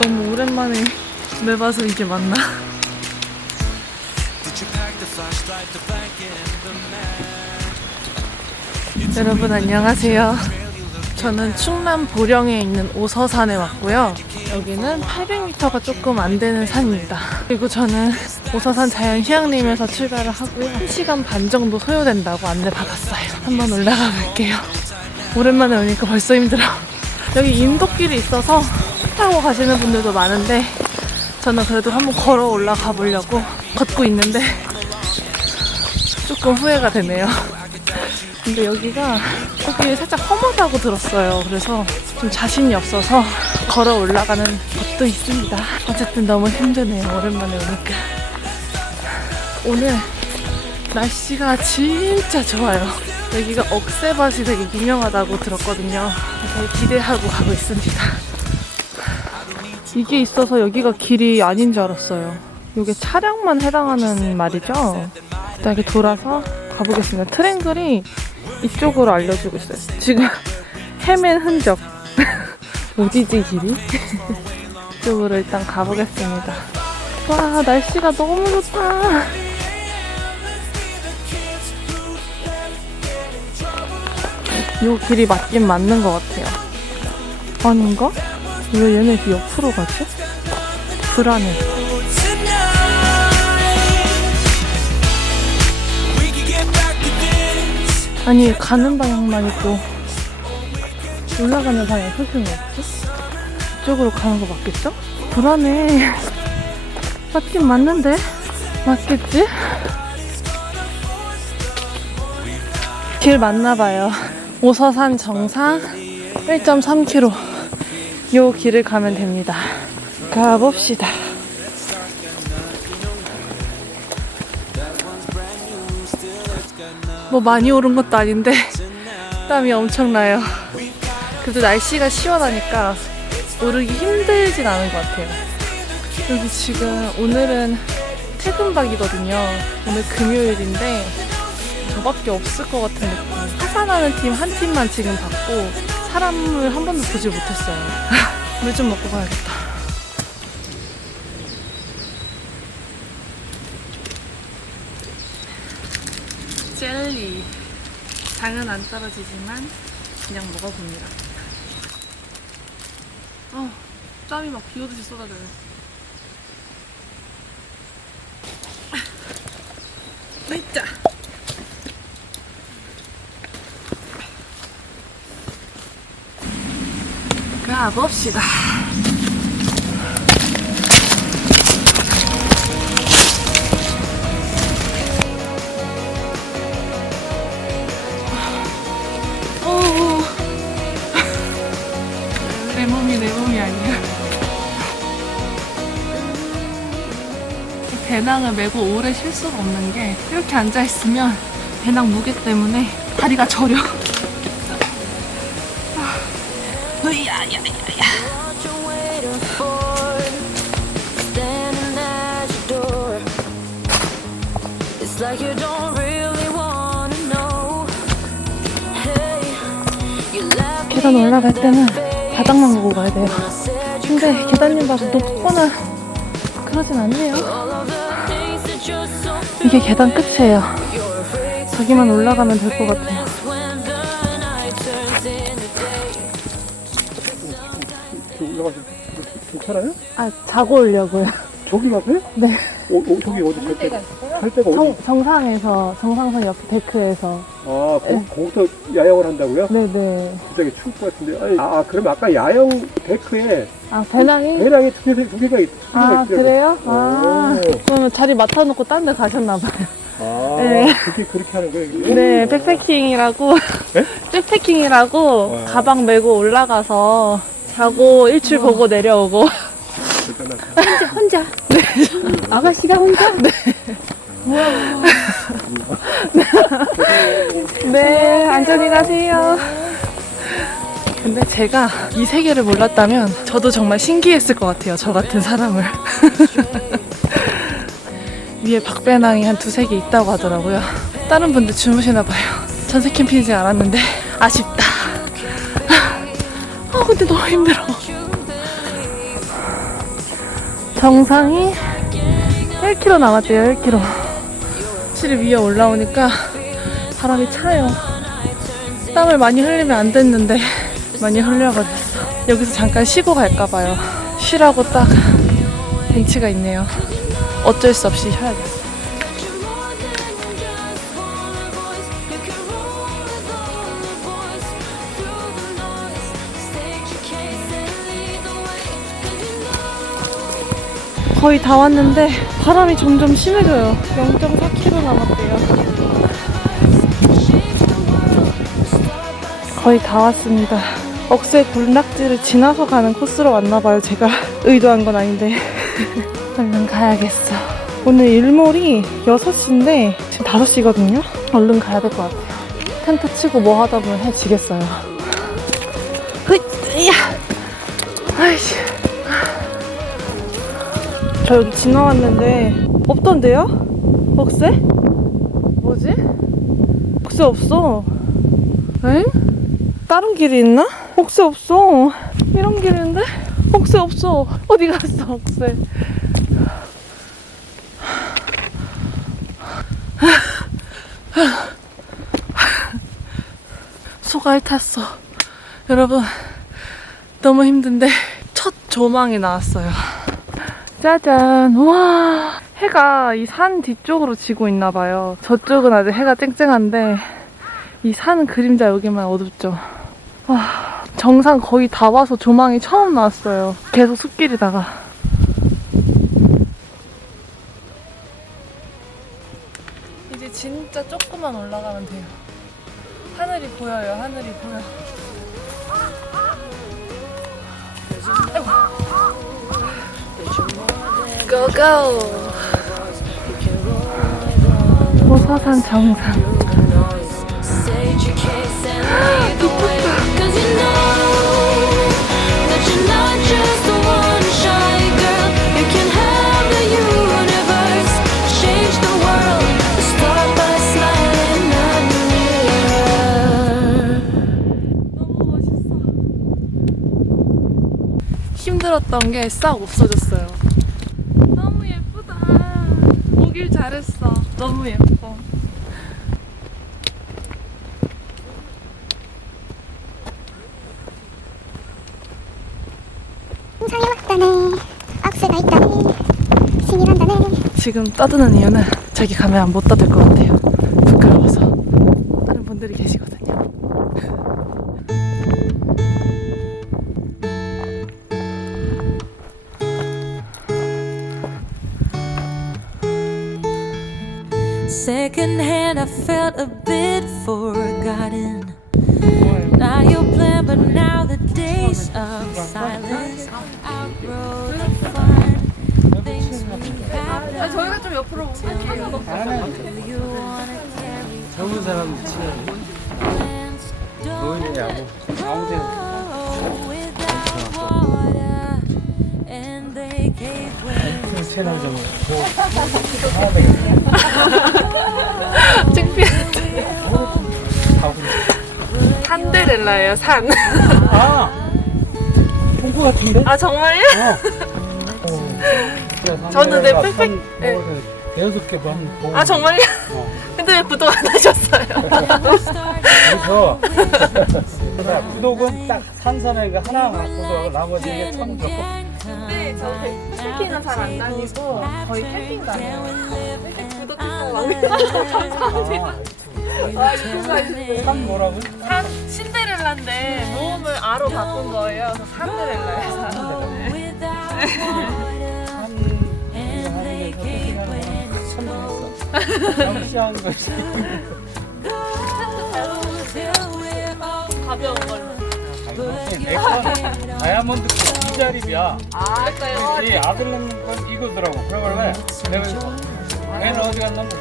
너무 오랜만에 매봐서 이게 맞나? 여러분 안녕하세요. 저는 충남 보령에 있는 오서산에 왔고요. 여기는 800m가 조금 안 되는 산입니다. 그리고 저는 오서산 자연휴양림에서 출발을 하고요. 1시간 반 정도 소요된다고 안내 받았어요. 한번 올라가 볼게요. 오랜만에 오니까 벌써 힘들어. 여기 인도길이 있어서 타고 가시는 분들도 많은데 저는 그래도 한번 걸어 올라가 보려고 걷고 있는데 조금 후회가 되네요. 근데 여기가 여기 살짝 험하다고 들었어요. 그래서 좀 자신이 없어서 걸어 올라가는 것도 있습니다. 어쨌든 너무 힘드네요. 오랜만에 오니까. 오늘 날씨가 진짜 좋아요. 여기가 억새밭이 되게 유명하다고 들었거든요. 기대하고 가고 있습니다. 이게 있어서 여기가 길이 아닌 줄 알았어요. 이게 차량만 해당하는 말이죠. 일단 이렇게 돌아서 가보겠습니다. 트랭글이 이쪽으로 알려주고 있어요. 지금 헤맨 흔적. 어디지 길이? 이쪽으로 일단 가보겠습니다. 와 날씨가 너무 좋다. 요 길이 맞긴 맞는 것 같아요. 아닌가? 왜 얘네 이렇게 옆으로 가지? 불안해. 아니 가는 방향만 있고 올라가는 방향 표시는 없지? 이쪽으로 가는 거 맞겠죠? 불안해. 맞긴 맞는데? 맞겠지? 길 맞나봐요. 오서산 정상 1.3km. 요 길을 가면 됩니다. 가봅시다. 뭐 많이 오른 것도 아닌데 땀이 엄청나요. 그래도 날씨가 시원하니까 오르기 힘들진 않은 것 같아요. 여기 지금 오늘은 퇴근박이거든요. 오늘 금요일인데 저밖에 없을 것 같은 느낌. 하산하는 팀 한 팀만 지금 봤고 사람을 한 번도 보지 못했어요. 물 좀 먹고 가야겠다. 젤리. 당은 안 떨어지지만 그냥 먹어봅니다. 어, 땀이 막 비 오듯이 쏟아져요. 가봅시다. 몸이 아니야. 배낭을 메고 오래 쉴 수가 없는 게 이렇게 앉아 있으면 배낭 무게 때문에 다리가 저려. Like you don't really wanna know. Hey, you left me 계단 올라갈 때는 바닥만 보고 가야 돼요. 근데 계단이 막 높거나 그러진 않네요. 이게 계단 끝이에요. 저기만 올라가면 될 것 같아요. 괜찮아요? 아, 자고 오려고요. 저기 가세요? 네. 어, 어, 저기 어디 살 데가 살 데가 정, 어디? 정상에서, 정상선 옆 데크에서. 아, 거, 거기서 야영을 한다고요? 네네. 굉장히 추울 것 같은데. 아니, 아, 그럼 아까 야영 데크에 아, 배낭이? 배낭이 두, 개, 두 개가 있, 두 개가 아, 있더라고요. 그래요? 아, 오. 그러면 자리 맡아놓고 딴 데 가셨나 봐요. 아, 네. 그게 그렇게 하는 거예요? 이게? 네, 백패킹이라고, 네? 백패킹이라고 어. 가방 메고 올라가서 자고 일출 보고 내려오고. 혼자. 네. 아가씨가 혼자? 네. 네, 안전히 가세요. 근데 제가 이 세계를 몰랐다면 저도 정말 신기했을 것 같아요. 저 같은 사람을. 위에 박배낭이 한 두세 개 있다고 하더라고요. 다른 분들 주무시나 봐요. 전세 캠핑이지 않았는데 아쉽다. 아 근데 너무 힘들어. 정상이 1km 남았대요, 1km. 확실히 위에 올라오니까 바람이 차요. 땀을 많이 흘리면 안 됐는데 많이 흘려버렸어. 여기서 잠깐 쉬고 갈까봐요. 쉬라고 딱 벤치가 있네요. 어쩔 수 없이 쉬어야겠 거의 다 왔는데 바람이 점점 심해져요. 0.4km 남았대요. 거의 다 왔습니다. 억새 군락지를 지나서 가는 코스로 왔나봐요. 제가 의도한 건 아닌데. 얼른 가야겠어. 오늘 일몰이 6시인데 지금 5시거든요? 얼른 가야 될 것 같아요. 텐트 치고 뭐 하다 보면 해 지겠어요. 흐이, 야 아이씨. 저 여기 지나왔는데 없던데요? 억새? 뭐지? 억새 없어. 엥? 다른 길이 있나? 억새 없어. 이런 길인데? 억새 없어. 어디 갔어, 억새? 소갈 탔어. 여러분, 너무 힘든데 첫 조망이 나왔어요. 짜잔. 와. 해가 이 산 뒤쪽으로 지고 있나 봐요. 저쪽은 아직 해가 쨍쨍한데 이 산 그림자 여기만 어둡죠. 와. 정상 거의 다 와서 조망이 처음 나왔어요. 계속 숲길이다가. 이제 진짜 조금만 올라가면 돼요. 하늘이 보여요. 하늘이 보여. Mirror. 너무 멋있어. 힘들었던 게 싹 없어졌어요. 너무 예쁘다. 오길 잘했어. 너무 예뻐. 영상이 왔다네 악세가 있다네 신이 난다네 지금 떠드는 이유는 자기 가면 못 떠들 것 같아요. 부끄러워서. 다른 분들이 계시거든요. Secondhand, I felt a bit forgotten. Not your plan, but now the days of silence outgrow the fun. Things we have 저희가 좀 옆으로 할게요. Do you wanna carry 젊은 사람 친한 plans? Don't 노인이냐고 아무 데나 go without water, and they gave way. 채널 좀 하나 되겠네. 산데렐라예요, 산. 아! 본거 같은데? 아, 정말요? 어. 저는 내 빽빽- 네. 대여섯 개 반. 보고 아, 정말요? 어. 근데 왜 구독 안 하셨어요? 그래서 그러니까 구독은 딱 산산에 하나 구독하고 나머지 이게 참 좋고 네, 저 캠핑은 잘 안 다니고 거의 캠핑 다녀요. 구독해서 참 뭐라고? 산 신데렐라인데 모음을 아로 바꾼 거예요. 그래서 산데렐라예요. 산. 참 이거 하는 게 캠핑하는 거참 재밌어. 영시한 것이 가벼운 걸로. 다이아몬드 이 자립이야. 아, 그래요? 이 아들은 건 이거더라고. 그래 그래. 내가 얘는 어디 갔나 몰라.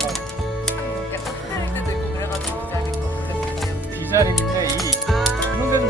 할 때도 있고 그래가지고 비자립인데 이 이런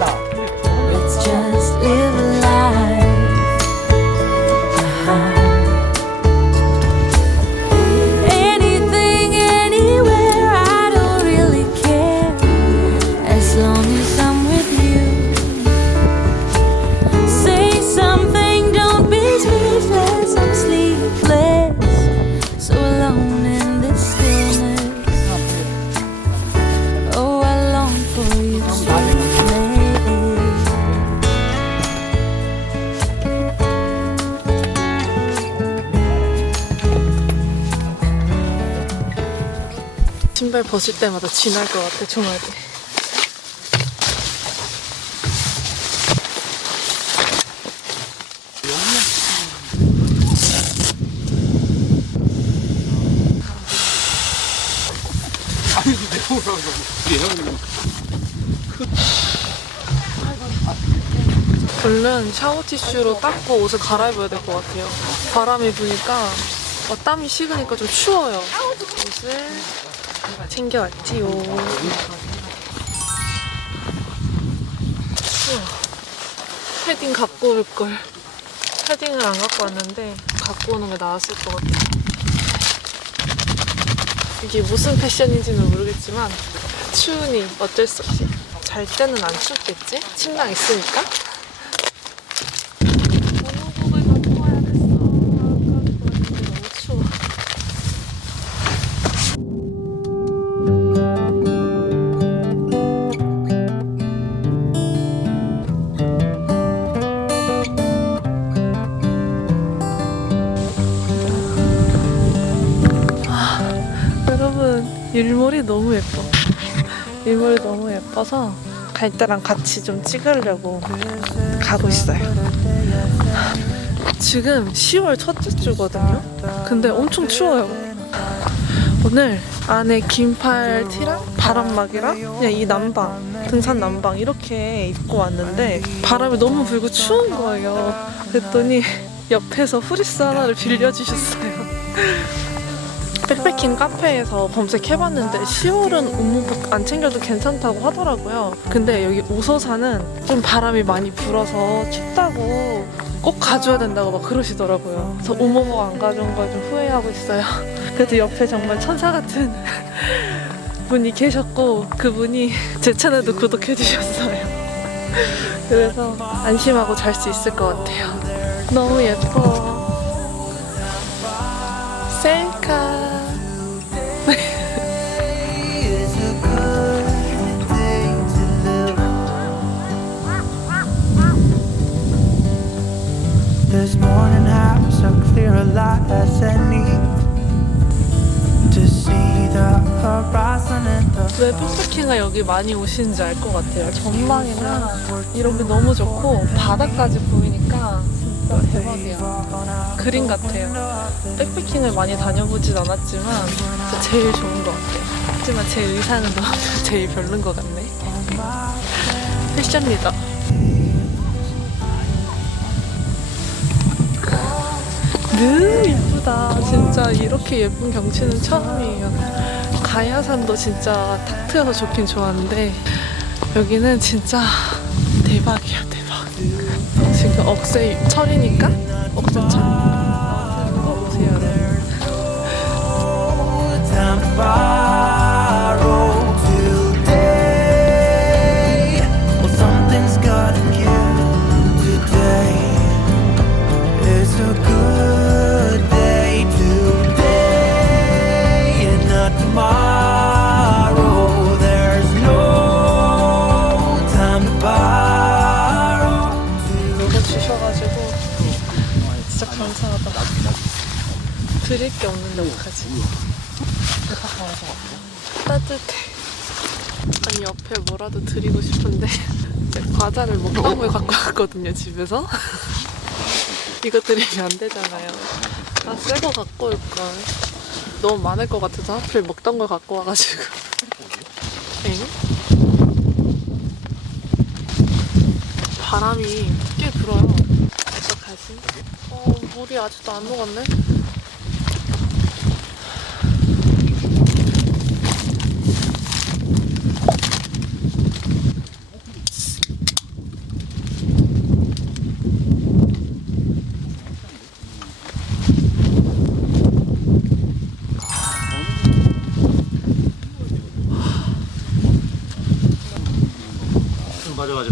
신발 벗을 때마다 쥐날 것 같아 종아리. 얼른 샤워 티슈로 닦고 옷을 갈아입어야 될 것 같아요. 바람이 부니까 어, 땀이 식으니까 좀 추워요. 옷을 챙겨왔지요. 우와. 패딩 갖고 올 걸. 패딩을 안 갖고 왔는데 갖고 오는 게 나았을 것 같아. 이게 무슨 패션인지는 모르겠지만 추우니 어쩔 수 없이. 잘 때는 안 춥겠지? 침낭 있으니까. 너무 예뻐. 일몰이 너무 예뻐서 갈 때랑 같이 좀 찍으려고 가고 있어요. 지금 10월 첫째 주거든요? 근데 엄청 추워요. 오늘 안에 긴팔 티랑 바람막이랑 그냥 이 남방 등산 남방 이렇게 입고 왔는데 바람이 너무 불고 추운 거예요. 그랬더니 옆에서 후리스 하나를 빌려주셨어요 백패킹 카페에서 검색해봤는데 10월은 옷무복 안 챙겨도 괜찮다고 하더라고요. 근데 여기 오서산은 좀 바람이 많이 불어서 춥다고 꼭 가져야 된다고 막 그러시더라고요. 그래서 옷무복 안 가져온 걸 좀 후회하고 있어요. 그래도 옆에 정말 천사 같은 분이 계셨고 그분이 제 채널도 구독해주셨어요. 그래서 안심하고 잘 수 있을 것 같아요. 너무 예뻐. 셀 This morning has a clearer light as any to see the horizon and the 왜 백패킹가 여기 많이 오시는지 알 것 같아요. 전망이나 이런 게 너무 좋고 바다까지 보이니까 진짜 대박이야. 그림 같아요. 백패킹을 많이 다녀보진 않았지만 진짜 제일 좋은 것 같아요. 하지만 제 의상은 너무 제일 별론 것 같네. 패션 리더. 늘 예쁘다. 진짜 이렇게 예쁜 경치는 처음이에요. 가야산도 진짜 탁 트여서 좋긴 좋았는데 여기는 진짜 대박이야 대박. 지금 억새 철이니까 억새철. 꼭 오세요. 여러분. 감사하다. 드릴 게 없는데 어떡하지? 따뜻해. 아니 옆에 뭐라도 드리고 싶은데 과자를 먹방을 갖고 왔거든요 집에서. 이거 드리면 안 되잖아요. 아 새거 갖고 올 걸. 너무 많을 것 같아서 하필 먹던 걸 갖고 와가지고. 엥? 바람이 꽤 불어요. 어떡하지? 어, 물이 아직도 안 녹았네? 맞아 맞아.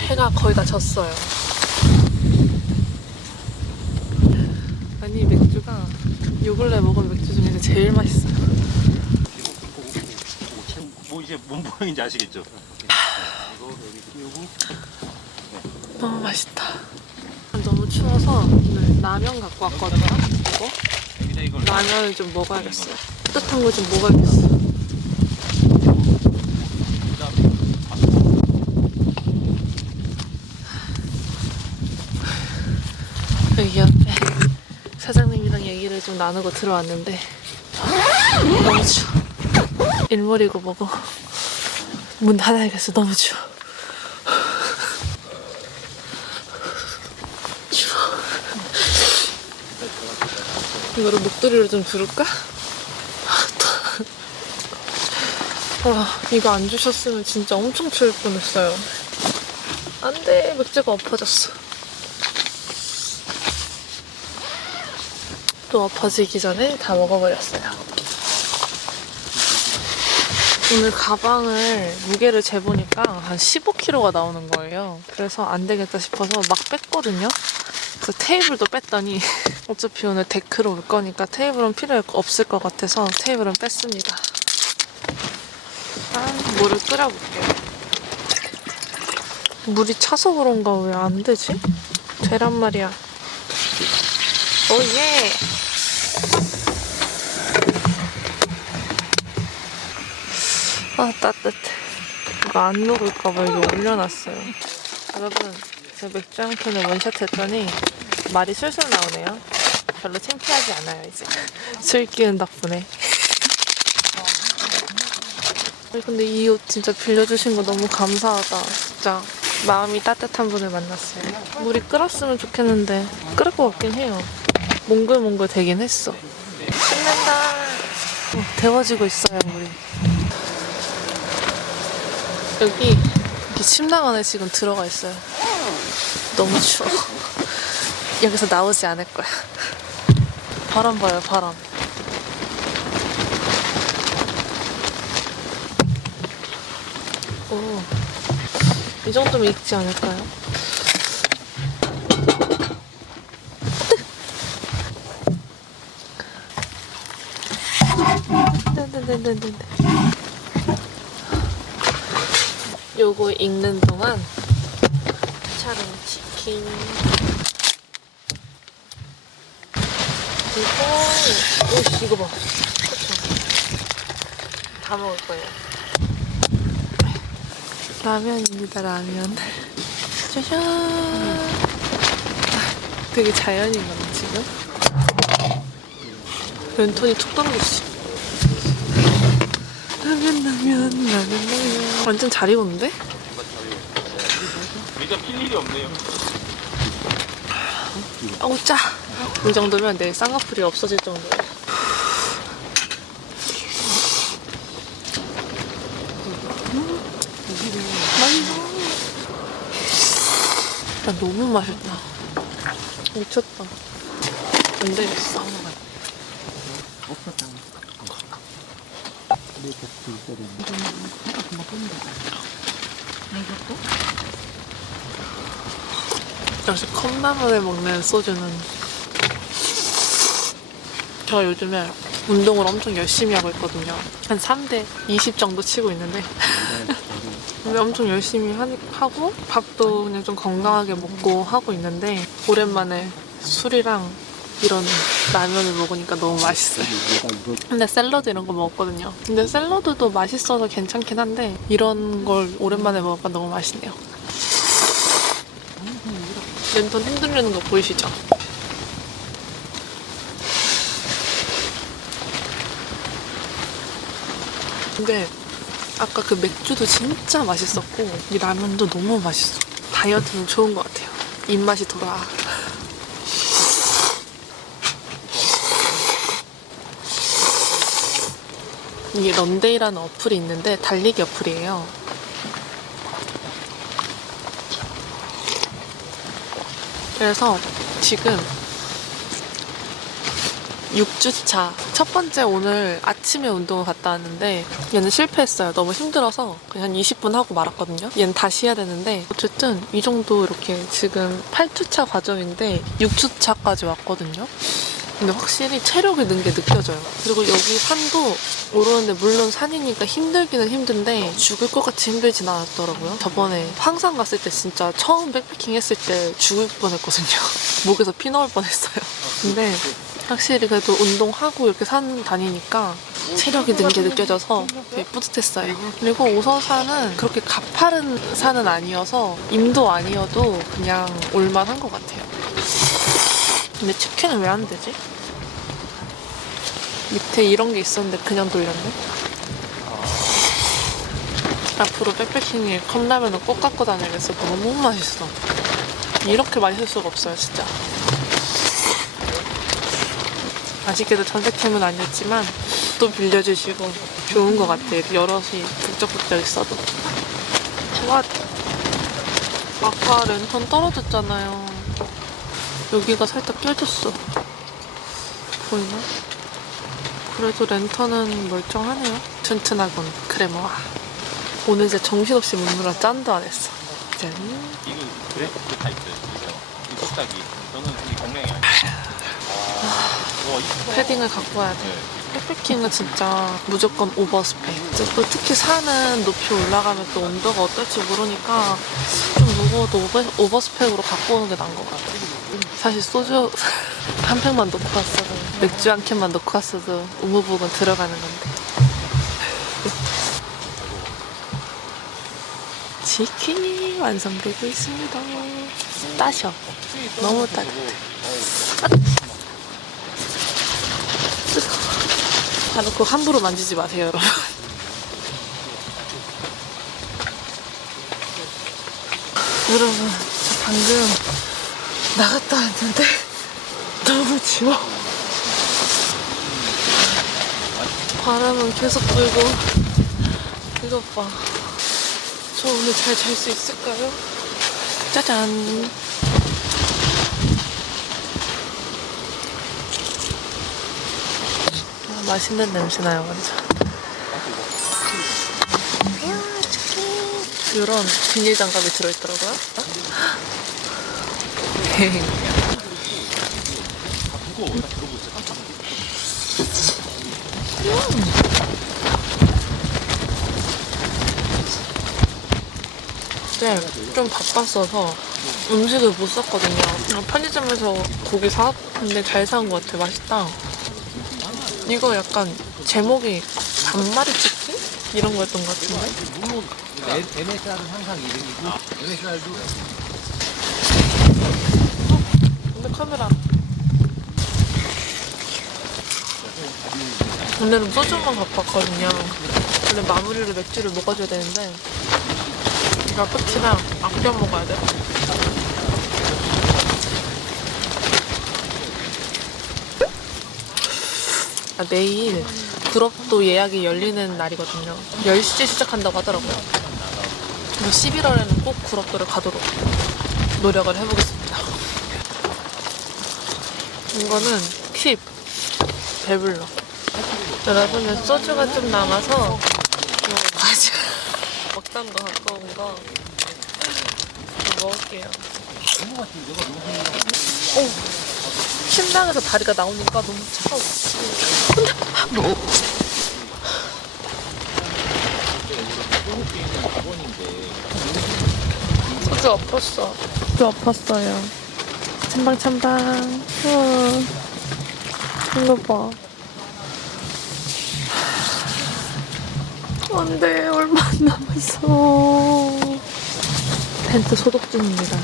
해가 거의 다 졌어요. 아니 맥주가 요 근래 먹은 맥주 중에서 제일 맛있어요. 뭐 이제 뭔 모양인지 아시겠죠? 이거 여기 끼우고 너무 맛있다. 너무 추워서 오늘 라면 갖고 왔거든요. 이거 라면을 좀 먹어야겠어요. 따뜻한 거 좀 먹어야겠어. 이야기를 좀 나누고 들어왔는데 너무 추워. 일몰이고 뭐고 문 닫아야겠어. 너무 추워. 추워. 이거를 목도리를 좀 두를까? 와, 이거 안 주셨으면 진짜 엄청 추울 뻔했어요. 안 돼, 맥주가 엎어졌어. 또 엎어지기 전에 다 먹어버렸어요. 오늘 가방을 무게를 재보니까 한 15kg가 나오는 거예요. 그래서 안 되겠다 싶어서 막 뺐거든요. 그래서 테이블도 뺐더니 어차피 오늘 데크로 올 거니까 테이블은 필요 없을 것 같아서 테이블은 뺐습니다. 일단 물을 끓여볼게요. 물이 차서 그런가 왜 안 되지? 되란 말이야. 오예! 아 따뜻해. 이거 안 녹을까봐 이거 올려놨어요. 여러분, 제가 맥주 한 캔을 원샷 했더니 말이 술술 나오네요. 별로 창피하지 않아요, 이제. 술 기운 덕분에. 근데 이 옷 진짜 빌려주신 거 너무 감사하다. 진짜 마음이 따뜻한 분을 만났어요. 물이 끓었으면 좋겠는데 끓을 것 같긴 해요. 몽글몽글 되긴 했어. 신난다. 어, 데워지고 있어요, 물이. 여기 이렇게 침낭 안에 지금 들어가 있어요. 너무 추워. 여기서 나오지 않을 거야. 바람 봐요, 바람. 오, 이 정도면 익지 않을까요? 네네네네네. 요거 익는 동안 차름 치킨 그리고 오 이거 봐 그쵸? 다 먹을 거예요 라면입니다 라면 짜잔 아, 되게 자연인가요 지금? 멘톤이 툭 떨어졌어 라면 완전 잘 익었는데? 우리가 필 일이 없네요. 아우 짜! 이 정도면 내일 쌍꺼풀이 없어질 정도예요 맛있어 야 너무 맛있다 미쳤다 안 되겠어 역시 컵라면에 먹는 소주는 저 요즘에 운동을 엄청 열심히 하고 있거든요. 한 3대 20 정도 치고 있는데. 근데 엄청 열심히 하니- 하고 밥도 그냥 좀 건강하게 먹고 하고 있는데 오랜만에 술이랑 이런 라면을 먹으니까 너무 맛있어요. 근데 샐러드 이런 거 먹었거든요. 근데 샐러드도 맛있어서 괜찮긴 한데 이런 걸 오랜만에 먹으니까 너무 맛있네요. 랜턴 흔들리는 거 보이시죠? 근데 아까 그 맥주도 진짜 맛있었고 이 라면도 너무 맛있어. 다이어트는 좋은 것 같아요. 입맛이 돌아. 이게 런데이라는 어플이 있는데 달리기 어플이에요. 그래서 지금 6주차 첫 번째 오늘 아침에 운동을 갔다 왔는데 얘는 실패했어요. 너무 힘들어서 그냥 한 20분 하고 말았거든요. 얘는 다시 해야 되는데 어쨌든 이 정도 이렇게 지금 8주차 과정인데 6주차까지 왔거든요. 근데 확실히 체력이 는게 느껴져요. 그리고 여기 산도 오르는데 물론 산이니까 힘들기는 힘든데 죽을 것 같이 힘들진 않았더라고요. 저번에 황산 갔을 때 진짜 처음 백패킹 했을 때 죽을 뻔했거든요. 목에서 피 나올 뻔했어요. 근데 확실히 그래도 운동하고 이렇게 산 다니니까 체력이 는 게 느껴져서 되게 뿌듯했어요. 그리고 오서산은 그렇게 가파른 산은 아니어서 임도 아니어도 그냥 올만한 것 같아요. 근데 치킨은 왜 안 되지? 밑에 이런 게 있었는데 그냥 돌렸네. 앞으로 백패킹에 컵라면은 꼭 갖고 다녀야겠어. 너무 맛있어. 이렇게 맛있을 수가 없어요, 진짜. 아쉽게도 전세캠은 아니었지만 또 빌려주시고 좋은 것 같아. 이렇게 여럿이 북적북적 있어도. 와, 아까 랜턴 떨어졌잖아요. 여기가 살짝 깨졌어. 보이나? 그래도 랜턴은 멀쩡하네요. 튼튼하군. 그래 뭐. 오늘 이제 정신없이 먹느라 짠도 안 했어. 짠. 이거 그래프도 다 있어요. 그죠? 이 뚝딱이. 저는 이 공랭이 아니에요. 아, 와, 이거 패딩을 갖고 와야 돼. 네. 백패킹은 진짜 무조건 오버스펙. 또 특히 산은 높이 올라가면 또 온도가 어떨지 모르니까 좀 무거워도 오버, 오버스펙으로 갖고 오는 게 나은 것 같아. 사실 소주 한 팩만 놓고 왔어도 맥주 한 캔만 놓고 왔어도 우무복은 들어가는 건데. 치킨이 완성되고 있습니다. 따셔. 너무 따뜻해. 바로 그 함부로 만지지 마세요, 여러분. 여러분, 저 방금 나갔다 왔는데 너무 추워. 바람은 계속 불고 이것 봐. 저 오늘 잘 잘 수 있을까요? 짜잔. 아, 맛있는 냄새 나요, 완전. 이런 비닐 장갑이 들어있더라고요. 네, 좀 바빴어서 음식을 못 샀거든요. 편의점에서 고기 사왔는데 잘 사온 것 같아. 맛있다. 이거 약간 제목이 반마리 치킨? 이런 거였던 것 같은데? 이름이고 MSR도 근데 카메라. 오늘은 소주만 갖고 왔거든요. 원래 마무리로 맥주를 먹어줘야 되는데 이거 끝이라 아껴 먹어야 돼. 아, 내일 그룹도 예약이 열리는 날이거든요. 10시에 시작한다고 하더라고요. 그래서 11월에는 꼭 그룹도를 가도록 노력을 해보겠습니다. 이거는 킵. 배불러. 여러분은 소주가 좀 남아서 과자 먹던 거온거 먹을게요. 오 심장에서 다리가 나오니까 너무 차가워. 소주 엎었어. 소주 엎었어요 첨방첨방. 우와 이거 봐. 안 돼 얼마 안 남았어. 벤트 소독 중입니다.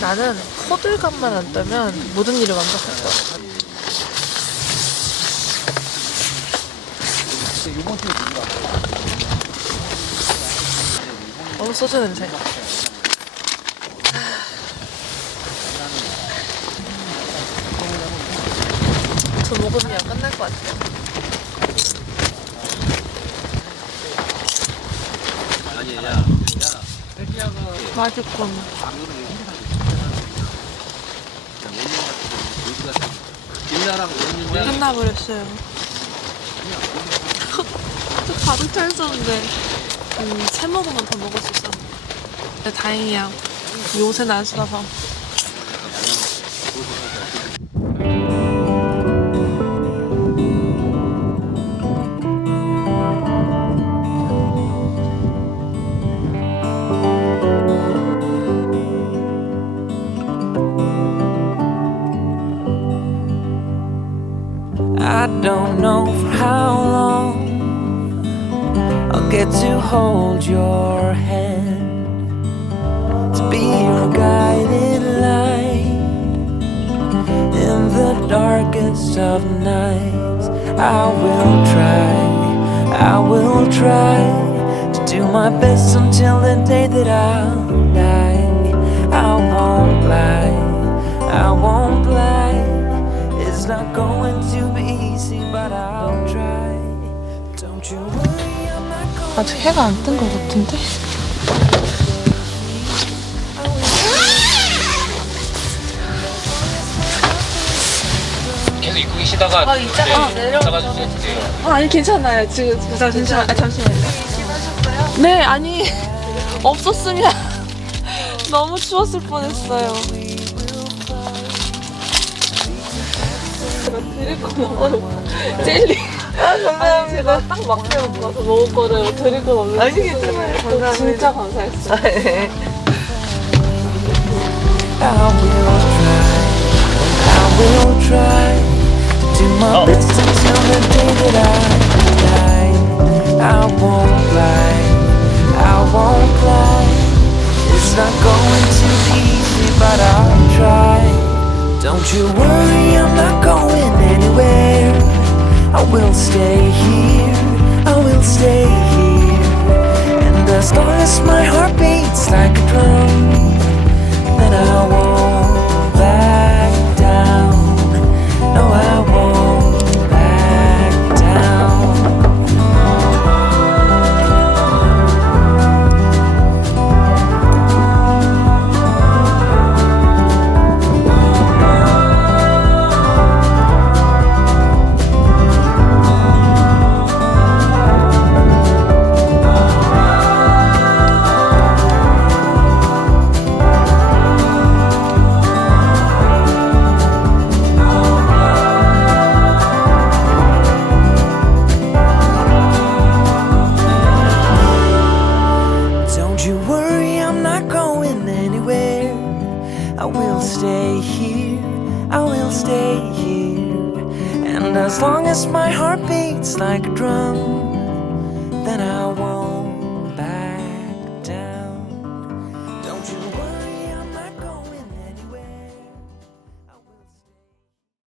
나는 호들갑만 안 떠면 모든 일이 완벽할 거야 어 소주 냄새 먹으면 끝날 것 같아요 맛있군 끝나버렸어요. 또 가득 차 있었는데 음, 세 모금만 더 먹을 수 있었는데 다행이야. 요새는 안 쓰라서 your hand to be your guiding light in the darkest of nights. I will try, I will try to do my best until the day that I'll die. I won't lie, I won't lie. It's not going to 아직 해가 안 뜬 것 같은데? 계속 입고 계시다가 아, 이따가 내려가 주세요. 아, 아니 괜찮아요. 지금 저 잠시만 아, 잠시만요. 네 아니 없었으면 너무 추웠을 뻔했어요. 드릴 건 없어요. 젤리. 아, 감사합니다. 제가 딱 막대 먹고 와서 먹을 거를 드릴 건 없는데. 아니, 괜찮아요. 감사합니다. 진짜 감사했어요. I will try, I will try to do my best until the day that I die. I won't lie, I won't lie. It's not going to be easy, but I'll try. Don't you worry, I'm not going anywhere. I will stay here, I will stay here. And as long as my heart beats like a drum, then I won't back